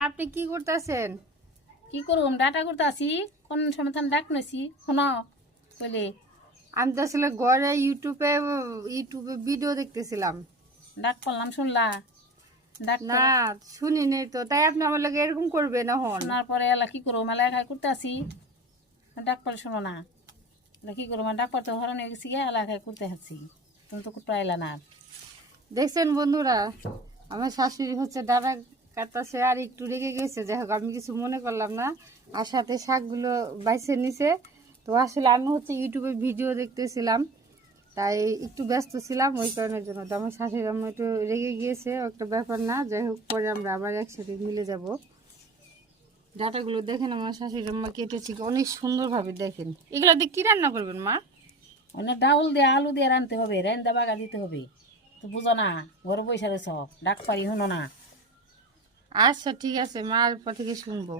আপনি কি করতেছেন? কি করুম ডাটা করতে আসি কোন সময় তখন ডাক নছি শোনো বলে আমি তো আসলে ঘরে ইউটিউবে ভিডিও দেখতেছিলাম। ডাক করলাম শুনলা ডাক না, করে শুনিনি তো, তাই আপনি আমার লাগে এরকম করবেন এখন? শোনার পরে এলা কি করবো মেলা খাই করতে আসি ডাক পরে শোনো না এলা কি করবো ডাক পর তো হরণ হয়ে গেছি এলা খাই করতে আসছি তুমি তো করতে আইলা না আর। দেখছেন বন্ধুরা, আমার শাশুড়ি হচ্ছে ডাটা কাটতেছে আর একটু রেগে গেছে। যাই হোক, আমি কিছু মনে করলাম না, আর সাথে শাকগুলো বাইছে নিছে। তো আসলে আমি হচ্ছে ইউটিউবে ভিডিও দেখতেছিলাম, তাই একটু ব্যস্ত ছিলাম ওই কারণের জন্য। তো আমার শাশুড়ি আম্মা একটু রেগে গিয়েছে, একটা ব্যাপার না। যাই হোক, পরে আমরা আবার একসাথে মিলে যাব। ডাটাগুলো দেখেন আমার শাশুড়ি আম্মা কেটেছি অনেক সুন্দরভাবে। দেখেন এগুলো দিয়ে কি রান্না করবেন মা? অনেক ডাউল দিয়ে আলু দিয়ে রানতে হবে রান্দা বাগা দিতে হবে তো বুঝো না ঘরে বসে রয়েছ ডাক পারি শুনো না। আচ্ছা ঠিক আছে মা, আর পর থেকে শুনবো।